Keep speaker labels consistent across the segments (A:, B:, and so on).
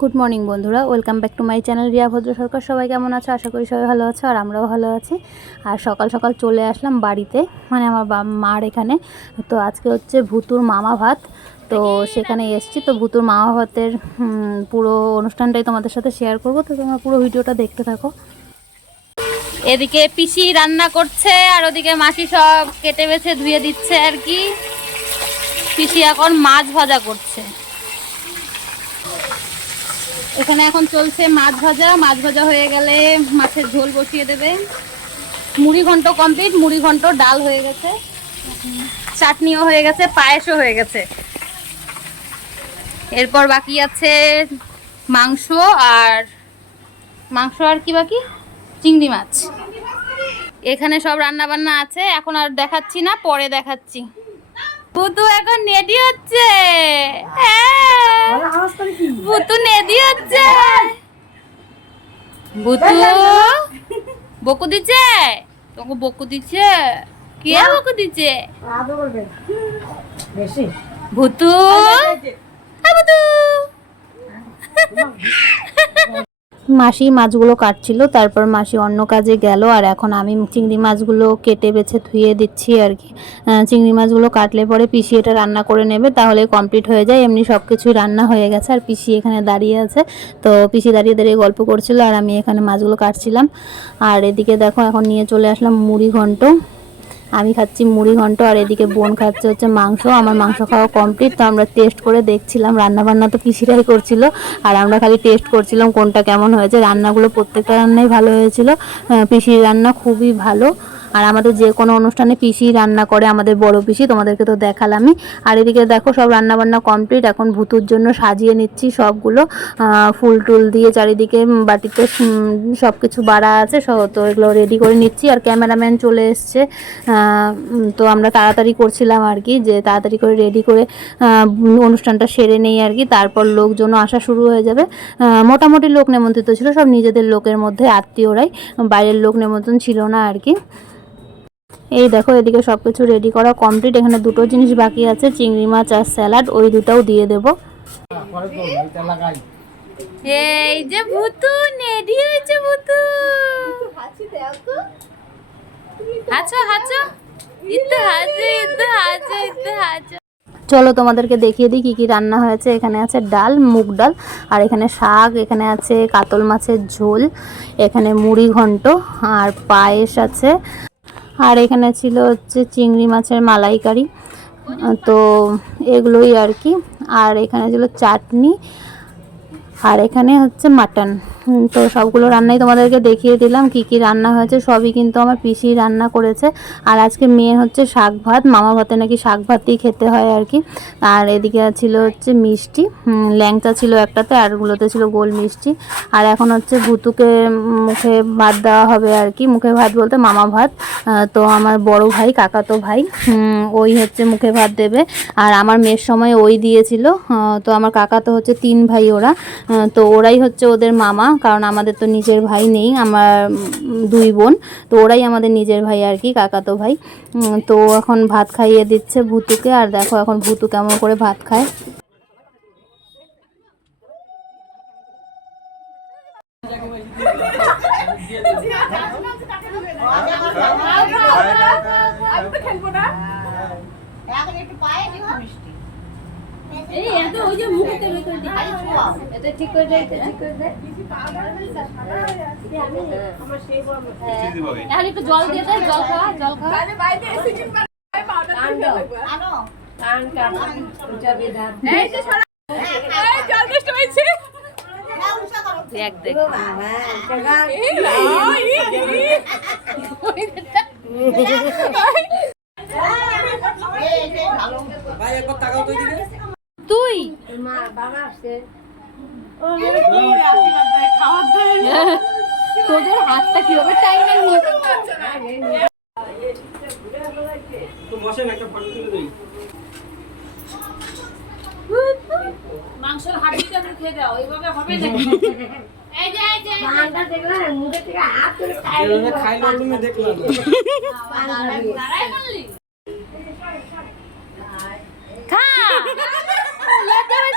A: Good morning বন্ধুরা। Welcome back to my channel Riya Bhadra Sarkar. সবাই কেমন আছো? আশা করি সবাই ভালো আছো, আর আমরাও ভালো আছি। আর সকাল সকাল চলে আসলাম বাড়িতে মানে আমার মার এখানে। তো আজকে হচ্ছে ভুতুর মামা ভাত। তো সেখানে এসছি। তো ভুতুর মামা ভাতের পুরো অনুষ্ঠানটাই তোমাদের সাথে শেয়ার করব। তো তোমরা পুরো ভিডিওটা দেখতে থাকো। এদিকে পিসি রান্না করছে, আর ওদিকে মাসি সব কেটে বেছে ধুয়ে দিচ্ছে আর কি। পিসি এখন মাছ ভাজা করছে। এখানে এখন চলছে মাছ ভাজা। মাছ ভাজা হয়ে গেলে মাছের ঝোল বসিয়ে দেবে। মুড়ি ঘন্ট কমপ্লিট মুড়ি ঘন্ট ডাল হয়ে গেছে। চাটনিও হয়ে গেছে, পায়েসও হয়ে গেছে। এরপর বাকি আছে মাংস আর মাংস আর কি বাকি? চিংড়ি মাছ। এখানে সব রান্না বান্না আছে, এখন আর দেখাচ্ছি না, পরে দেখাচ্ছি। বুতু এখন নেডি হচ্ছে। হ্যাঁ। বুতু নেদি হচ্ছে। বুতু বকু দিচ্ছে? তোকে বকু দিচ্ছে? কে বকু দিচ্ছে?
B: বেশি।
A: ভুতু। ভুতু। মাসি মাছগুলো কাটছিল, তারপর মাসি অন্য কাজে গেল, আর এখন আমি চিংড়ি মাছগুলো কেটে বেছে ধুয়ে দিচ্ছি আর কি। চিংড়ি মাছগুলো কাটলে পরে পিসি এটা রান্না করে নেবে, তাহলে কমপ্লিট হয়ে যায়। এমনি সব কিছুই রান্না হয়ে গেছে, আর পিসি এখানে দাঁড়িয়ে আছে। তো পিসি দাঁড়িয়ে দাঁড়িয়ে গল্প করছিল, আর আমি এখানে মাছগুলো কাটছিলাম। আর এদিকে দেখো, এখন নিয়ে চলে আসলাম মুড়ি ঘন্ট। আমি খাচ্ছি মুড়ি ঘন্ট, আর এদিকে বোন খাচ্ছে হচ্ছে মাংস। আমার মাংস খাওয়া কমপ্লিট তো আমরা টেস্ট করে দেখছিলাম। রান্না বান্না তো পিসিরাই করছিল, আর আমরা খালি টেস্ট করছিলাম কোনটা কেমন হয়েছে। রান্নাগুলো প্রত্যেকটা রান্নাই ভালো হয়েছিল। পিসির রান্না খুবই ভালো। আর আমাদের যে কোনো অনুষ্ঠানে পিসি রান্না করে আমাদের বড় পিসি, তোমাদেরকে তো দেখালামই। আর এদিকে দেখো সব রান্না বান্না কমপ্লিট, এখন ভুতুর জন্য সাজিয়ে নিচ্ছি সবগুলো। ফুল টুল দিয়ে চারিদিকে বাটিতে সব কিছু বাড়া আছে সব তো এগুলো রেডি করে নিচ্ছি। আর ক্যামেরাম্যান চলে এসছে। তো আমরা তাড়াতাড়ি করছিলাম আর কি, যে তাড়াতাড়ি করে রেডি করে অনুষ্ঠানটা সেরে নেই আর কি। তারপর লোকজনও আসা শুরু হয়ে যাবে। মোটামুটি লোক নেমন্ত্রিত ছিল, সব নিজেদের লোকের মধ্যে, আত্মীয়রাই। বাইরের লোক নেমন্ত্রণ ছিল না আর কি। এই দেখো এদিকে সব কিছু রেডি করা কমপ্লিট এখানে দুটো জিনিস বাকি আছে চিংড়ি মাছ আর স্যালাড ওই দুটাও দিয়ে দেবো। এই যে ভুতু নেডি হয়েছে ভুতু। হাঁচো হাঁচো। ইত্তু হাঁচো ইত্তু হাঁচো ইত্তু হাঁচো। চলো তোমাদেরকে দেখিয়ে দিই কী কী রান্না হয়েছে। এখানে আছে ডাল মুগ ডাল আর এখানে শাক এখানে আছে কাতল মাছের ঝোল এখানে মুড়ি ঘন্ট আর পায়েস আছে। আর এখানে ছিল হচ্ছে চিংড়ি মাছের মালাইকারি, তো এগুলোই আর কি। আর এখানে ছিল চাটনি, আর এখানে হচ্ছে মাটন। তো সবগুলো রান্নাই তোমাদেরকে দেখিয়ে দিলাম, কি কি রান্না হয়েছে, সবই কিন্তু আমার পিসি রান্না করেছে। আর আজকে মেয়ে হচ্ছে শাক ভাত, মামা ভাতে নাকি শাক ভাতই খেতে হয় আর কি। আর এদিকে ছিল হচ্ছে মিষ্টি ল্যাংচা ছিল একটাতে আরগুলোতে ছিল গোল মিষ্টি আর এখন হচ্ছে ভুতুকে মুখে ভাত দেওয়া হবে আর কি, মুখে ভাত বলতে মামা ভাত। তো আমার বড় ভাই, কাকাতো ভাই ওই হচ্ছে মুখে ভাত দেবে। আর আমার মেয়ের সময় ওই দিয়েছিল তো আমার কাকা তো হচ্ছে তিন ভাই ওরা তো ওরাই হচ্ছে ওদের মামা কারণ আমাদের তো নিজের ভাই নেই আমার দুই বোন তো ওরাই আমাদের নিজের ভাই আর কি কাকাতো ভাই তো এখন ভাত খাইয়ে দিচ্ছে ভুতুকে আর দেখো এখন ভুতু কেমন করে ভাত খায় আমি তো খেলব না
B: এখন একটু পায়ে দিও মিষ্টি
A: এখন একটু জল দিয়ে দেয় জল খাওয়া জল খাওয়া
B: আনো। হ্যাঁ উষা করো।
A: দেখ দেখ।
B: এই এই ভালো
A: তুই তোদের হাতটা কীভাবে টাইমের
C: মাংসের হাড়িটা মুখে দাও এইভাবে হবে নাকি? এই যে এই যে
D: খাইলো তুমি দেখল
C: দাঁড়াই বললি।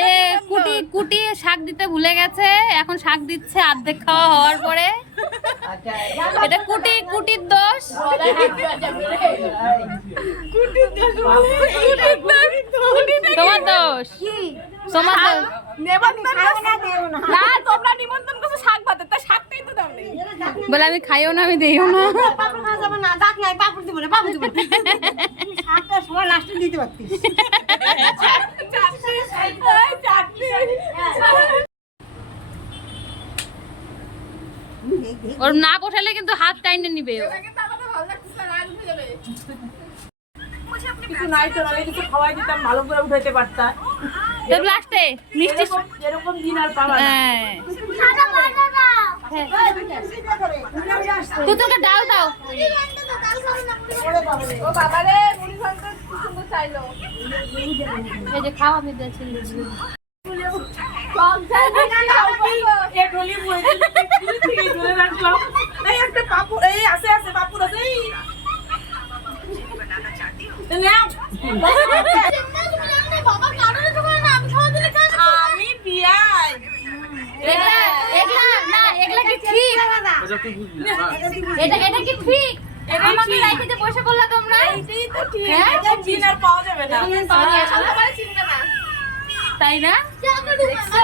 A: এ, কুটি কুটি শাক দিতে ভুলে গেছে এখন শাক দিচ্ছে অর্ধেক খাওয়া হওয়ার পরে। এটা কুটি কুটির দোষ। তোমার দোষ। তোমার দোষ।
C: না তোমরা নিমন্ত্রণ করছ শাক ভাতে তা শাকটাই তো দাও নেই
A: বলে আমি খাইও না আমি দিইও না।
B: পাপড় খাওয়া যাবে না দাঁত নাই পাপড় দিব না পাপড় দিব। না সময় লাস্টে দিতে পারতিস।
A: ওর না বসালে কিন্তু হাত টাইনে নিবে ও।
C: কিছু নাই তো কিছু খাওয়াই দিতাম ভালো করে উঠাইতে পারতাম।
A: তো লাস্টে মিষ্টি
C: এরকম এরকম দিন আর পাবা না।
A: হ্যাঁ তুতুকে দাও দাও এই যে খাওয়া আমি দিয়েছি
C: কম চাইলে এ ঢলি বই থেকে ধরে রাখলাম এই একটা পাপু এই আছে আছে পাপু আছে এই নাও। আমি বিয়াই
A: এগুলা এগুলা না এগুলা কি ঠিক
D: এটা
A: এটা কি ঠিক?
C: এটাই
A: আমাকে
C: ঠিক।
A: বসে পড়লা তোমরা?
C: এইটাই তো ঠিক।
A: হ্যাঁ?
C: এটা দিন আর পাওয়া যাবে না।
A: পাওয়া যাবে না।
C: চিনবে না
A: তাই না? দেখছ।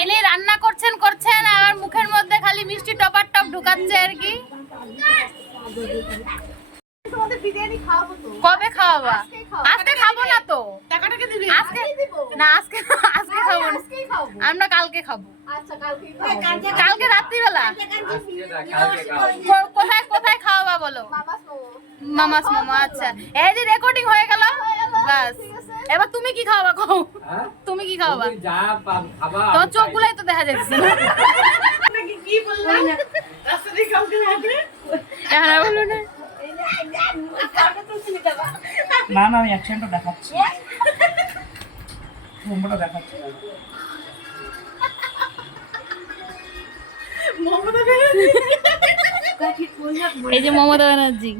A: এনে রান্না করছেন করছেন আর মুখের মধ্যে খালি মিষ্টি টপার টপ ঢুকাচ্ছে আর কি? কবে খাওয়াবা। আজকে খাব না তো।
C: টাকাটাকে দিবি?
A: আজকে না আজকে আজকে খাব না। আমরা কালকে খাব। কালকে রাত্রিবেলা? কো- কোথায় কোথায় খাওয়াবা বলো? মামাস মামা। আচ্ছা। এই যে রেকর্ডিং হয়ে গেল বাস এবার তুমি কি খাওয়াবা খাও তুমি কি খাওয়াবা?
D: তুমি যা পা-
A: তোমার চোখগুলাই তো দেখা যাচ্ছে।
C: কি বললাম?
A: না।
E: না আমি অ্যাকশনটা দেখাচ্ছি। মোমোটা দেখাচ্ছি।
A: এই যে মমতা ব্যানার্জি।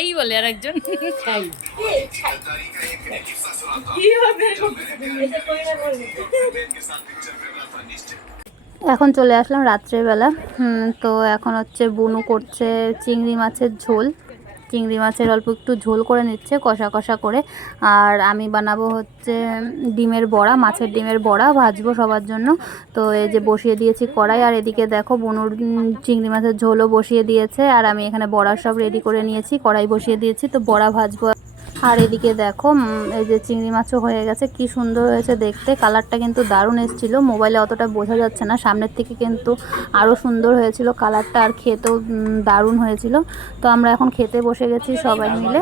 A: এই বলে আর একজন
C: কি? হবে?
A: এখন চলে আসলাম রাত্রেবেলা। তো এখন হচ্ছে বুনু করছে চিংড়ি মাছের ঝোল। চিংড়ি মাছের অল্প একটু ঝোল করে নিচ্ছে, কষা কষা করে। আর আমি বানাবো হচ্ছে ডিমের বড়া, মাছের ডিমের বড়া ভাজবো সবার জন্য। তো এই যে বসিয়ে দিয়েছি কড়াই, আর এদিকে দেখো বুনুর চিংড়ি মাছের ঝোলও বসিয়ে দিয়েছে। আর আমি এখানে বড়া সব রেডি করে নিয়েছি, কড়াই বসিয়ে দিয়েছি। তো বড়া ভাজবো আর এদিকে দেখো এই যে চিংড়ি মাছও হয়ে গেছে, কি সুন্দর হয়েছে দেখতে। কালারটা কিন্তু দারুণ এসেছিল মোবাইলে অতটা বোঝা যাচ্ছে না। সামনের থেকে কিন্তু আরও সুন্দর হয়েছিল কালারটা আর খেতেও দারুণ হয়েছিল। তো আমরা এখন খেতে বসে গেছি সবাই মিলে।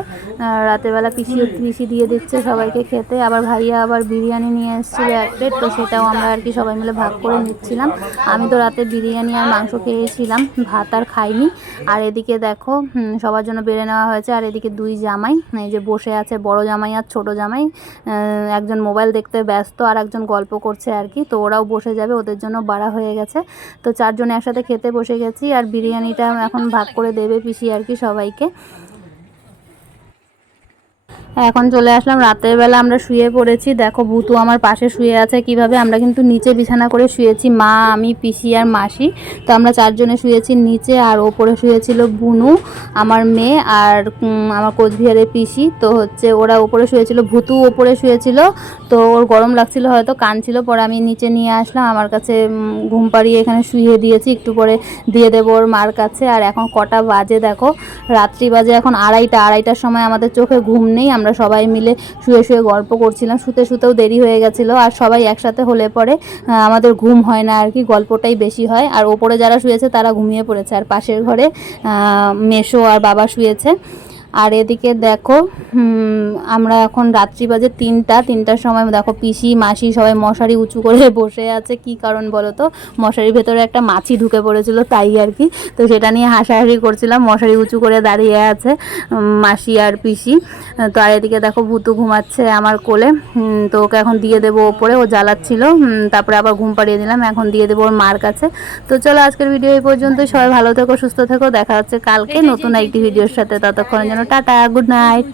A: রাতেরবেলা পিসি পিসি দিয়ে দিচ্ছে সবাইকে খেতে। আবার ভাইয়া আবার বিরিয়ানি নিয়ে এসেছিল এক প্লেট তো সেটাও আমরা আর কি সবাই মিলে ভাগ করে নিচ্ছিলাম। আমি তো রাতে বিরিয়ানি আর মাংস খেয়েছিলাম, ভাত আর খাইনি। আর এদিকে দেখো সবার জন্য বেড়ে নেওয়া হয়েছে। আর এদিকে দুই জামাই, এই যে বসে আছে বড় জামাই আর ছোট জামাই। একজন মোবাইল দেখতে ব্যস্ত আর একজন গল্প করছে আর কি। তো ওরাও বসে যাবে, ওদের জন্য বাড়া হয়ে গেছে। তো চারজন একসাথে খেতে বসে গেছি আর বিরিয়ানিটা এখন ভাগ করে দেবে পিসি আর কি সবাইকে। এখন চলে আসলাম। রাতের বেলা আমরা শুয়ে পড়েছি। দেখো, ভূতু আমার পাশে শুয়ে আছে। কীভাবে আমরা কিন্তু নিচে বিছানা করে শুয়েছি, মা, আমি, পিসি আর মাসি। তো আমরা চারজনে শুয়েছি নিচে, আর ওপরে শুয়েছিল বুনু, আমার মেয়ে আর আমার কোচবিহারের পিসি। তো হচ্ছে ওরা ওপরে শুয়েছিল, ভূতু ওপরে শুয়েছিল। তো ওর গরম লাগছিল, হয়তো কানছিল। পরে আমি নিচে নিয়ে আসলাম। আমার কাছে ঘুম পাড়িয়ে এখানে শুয়ে দিয়েছি। একটু পরে দিয়ে দেবো ওর মার কাছে। আর এখন কটা বাজে, দেখো। রাত্রি বাজে এখন আড়াইটা। আড়াইটার সময় আমাদের চোখে ঘুম নেই। আমরা সবাই মিলে শুয়ে শুয়ে গল্প করছিলাম, শুতে শুতেও দেরি হয়ে গেছিল আর সবাই একসাথে হলে পরে আমাদের ঘুম হয় না আর কি, গল্পটাই বেশি হয়। আর ওপরে যারা শুয়েছে তারা ঘুমিয়ে পড়েছে। আর পাশের ঘরে মেশো আর বাবা শুয়েছে। আর এদিকে দেখো আমরা এখন রাত্রি বাজে তিনটা তিনটার সময় দেখো পিসি মাসি সবাই মশারি উঁচু করে বসে আছে। কি কারণ বলো তো? মশারির ভেতরে একটা মাছি ঢুকে পড়েছিল তাই আর কি। তো সেটা নিয়ে হাসাহাসি করছিলাম মশারি উঁচু করে দাঁড়িয়ে আছে মাসি আর পিসি। তো আর এদিকে দেখো ভুতু ঘুমাচ্ছে আমার কোলে। তো ওকে এখন দিয়ে দেবো ওপরে ও জ্বালাচ্ছিল। তারপরে আবার ঘুম পাড়িয়ে দিলাম এখন দিয়ে দেবো ওর মার কাছে। তো চলো আজকের ভিডিও এই পর্যন্ত সবাই ভালো থেকো সুস্থ থেকো দেখা হচ্ছে কালকে নতুন একটি ভিডিওর সাথে ততক্ষণের জন্য টাটা গুড নাইট।